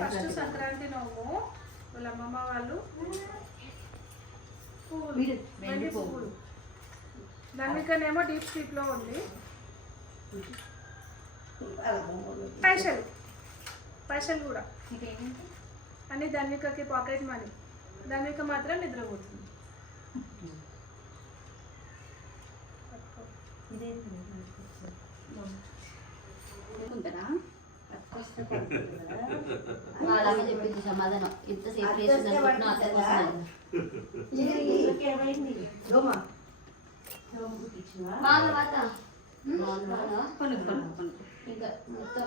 First Sankranti నోము వాళ్ళ అమ్మమ్మ వాళ్ళు. పువ్వులు దానికనేమో డీప్ స్లీప్లో ఉంది పైసలు పైసలు కూడా. అని ధన్వికకి పాకెట్ మనీ ధన్విక మాత్రం నిద్రపోతుంది. చెప్పింది సమాధానం. ఇంతసేపు అనుకుంటున్నా అతను వస్తున్నాను? బాగా వాత. ఇంకా మొత్తం